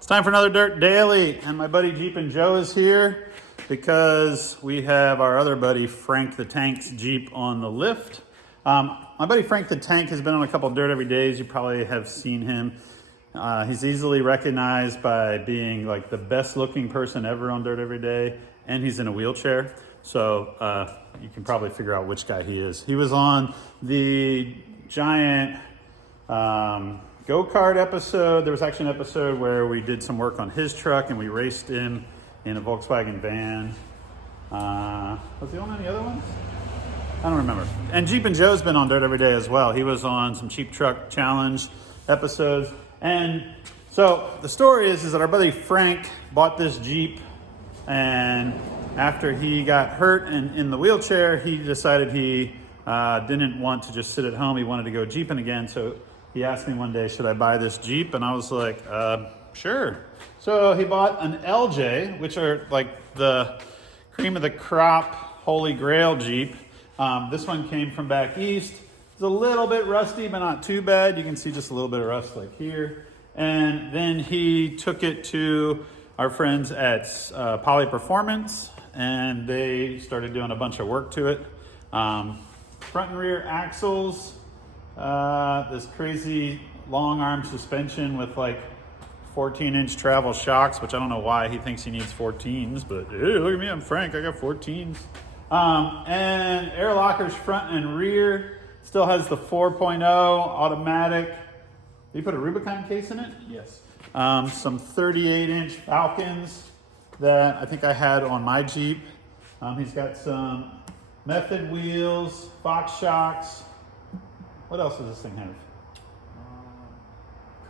It's time for another Dirt Daily, and my buddy Jeepin Joe is here because we have our other buddy Frank the Tank's Jeep on the lift. My buddy Frank the Tank has been on a couple of Dirt Every Days. You probably have seen him. He's easily recognized by being like the best looking person ever on Dirt Every Day, and he's in a wheelchair. So you can probably figure out which guy he is. He was on the giant go-kart episode. There was actually an episode where we did some work on his truck and we raced him in a Volkswagen van. Was he on any other ones? I don't remember. And Jeepin Joe's been on Dirt Every Day as well. He was on some Cheap Truck Challenge episodes. And so the story is that our buddy Frank bought this Jeep, and after he got hurt and in the wheelchair, he decided he didn't want to just sit at home. He wanted to go Jeeping again. So he asked me one day, should I buy this Jeep? And I was like, sure. So he bought an LJ, which are like the cream of the crop, holy grail Jeep. This one came from back east. It's a little bit rusty, but not too bad. You can see just a little bit of rust like here. And then he took it to our friends at Poly Performance, and they started doing a bunch of work to it. Front and rear axles, this crazy long arm suspension with like 14-inch travel shocks, which I don't know why he thinks he needs 14s, but hey, look at me, I'm Frank, I got 14s. And air lockers front and rear, still has the 4.0 automatic. Did you put a Rubicon case in it? Yes. Some 38-inch Falcons that I think I had on my Jeep. He's got some Method wheels, Fox shocks. What else does this thing have?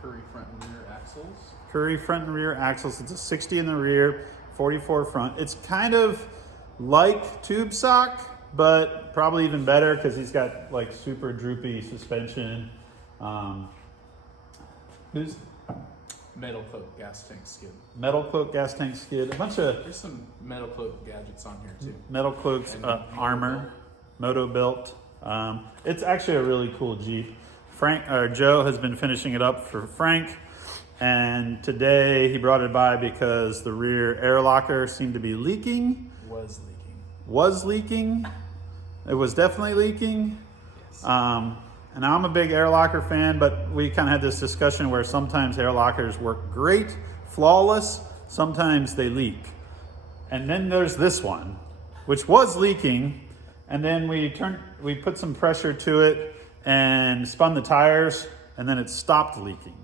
Curry front and rear axles. Curry front and rear axles. It's a 60 in the rear, 44 front. It's kind of like tube sock, but probably even better because he's got like super droopy suspension. Who's Metal coat gas tank skid. metal cloak gas tank skid? A bunch of There's some metal cloak gadgets on here too. metal cloaks, armor, moto belt. It's actually a really cool Jeep. Joe has been finishing it up for Frank, and today he brought it by because the rear air locker seemed to be leaking. Was leaking. It was definitely leaking. Yes. And I'm a big air locker fan, but we kind of had this discussion where sometimes air lockers work great, flawless, sometimes they leak. And then there's this one, which was leaking, and then we put some pressure to it and spun the tires, and then it stopped leaking,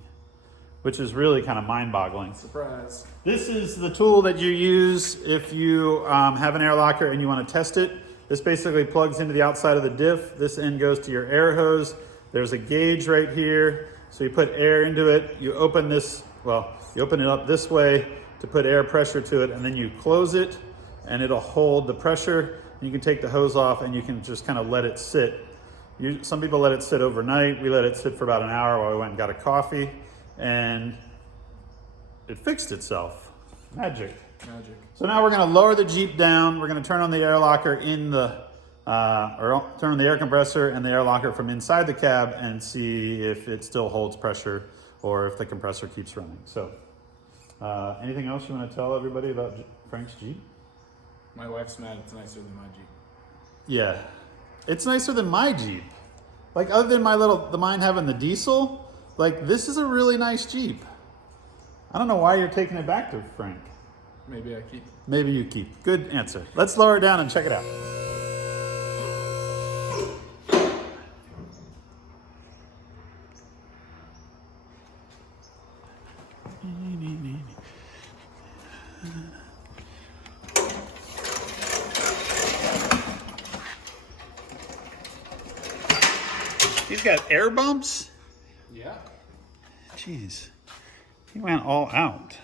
which is really kind of mind-boggling. Surprise. This is the tool that you use if you have an air locker and you want to test it. This basically plugs into the outside of the diff. This end goes to your air hose. There's a gauge right here. So you put air into it. You open this, you open it up this way to put air pressure to it, and then you close it and it'll hold the pressure. You can take the hose off and you can just kind of let it sit. Some people let it sit overnight. We let it sit for about an hour while we went and got a coffee, and it fixed itself. Magic. So now we're going to lower the Jeep down. We're going to turn on the air locker in the, or turn on the air compressor and the air locker from inside the cab and see if it still holds pressure or if the compressor keeps running. So anything else you want to tell everybody about Frank's Jeep? My wife's mad it's nicer than my Jeep. Yeah, it's nicer than my Jeep. Like other than mine having the diesel, like this is a really nice Jeep. I don't know why you're taking it back to Frank. Maybe I keep. Maybe you keep. Good answer. Let's lower it down and check it out. He's got air bumps? Yeah. Jeez. He went all out.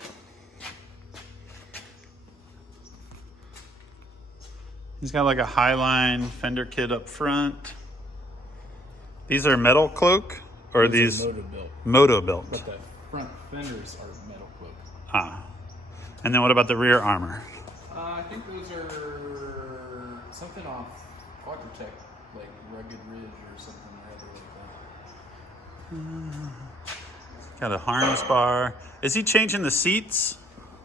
He's got like a Highline fender kit up front. These are metal cloak, or these moto built. But the front fenders are metal cloak. Ah. And then what about the rear armor? I think those are something off Quadratech, like Rugged Ridge or something or other like that. Got a harness bar. Is he changing the seats?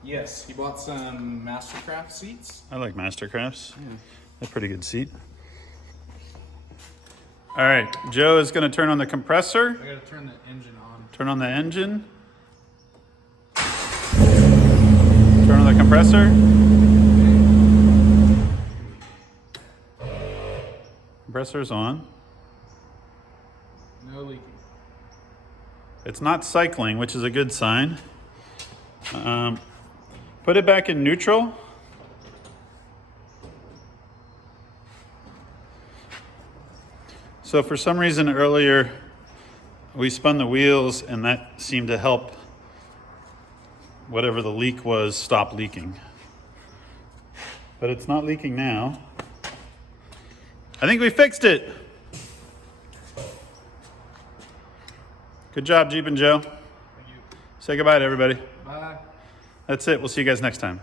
Yes, he bought some Mastercraft seats. I like Mastercrafts. Yeah. They're a pretty good seat. All right, Joe is going to turn on the compressor. I gotta turn the engine on. Turn on the engine. Turn on the compressor. Compressor's on. No leaking. It's not cycling, which is a good sign. Put it back in neutral. So for some reason earlier, we spun the wheels and that seemed to help whatever the leak was stop leaking. But it's not leaking now. I think we fixed it. Good job, Jeepin Joe. Thank you. Say goodbye to everybody. Bye. That's it. We'll see you guys next time.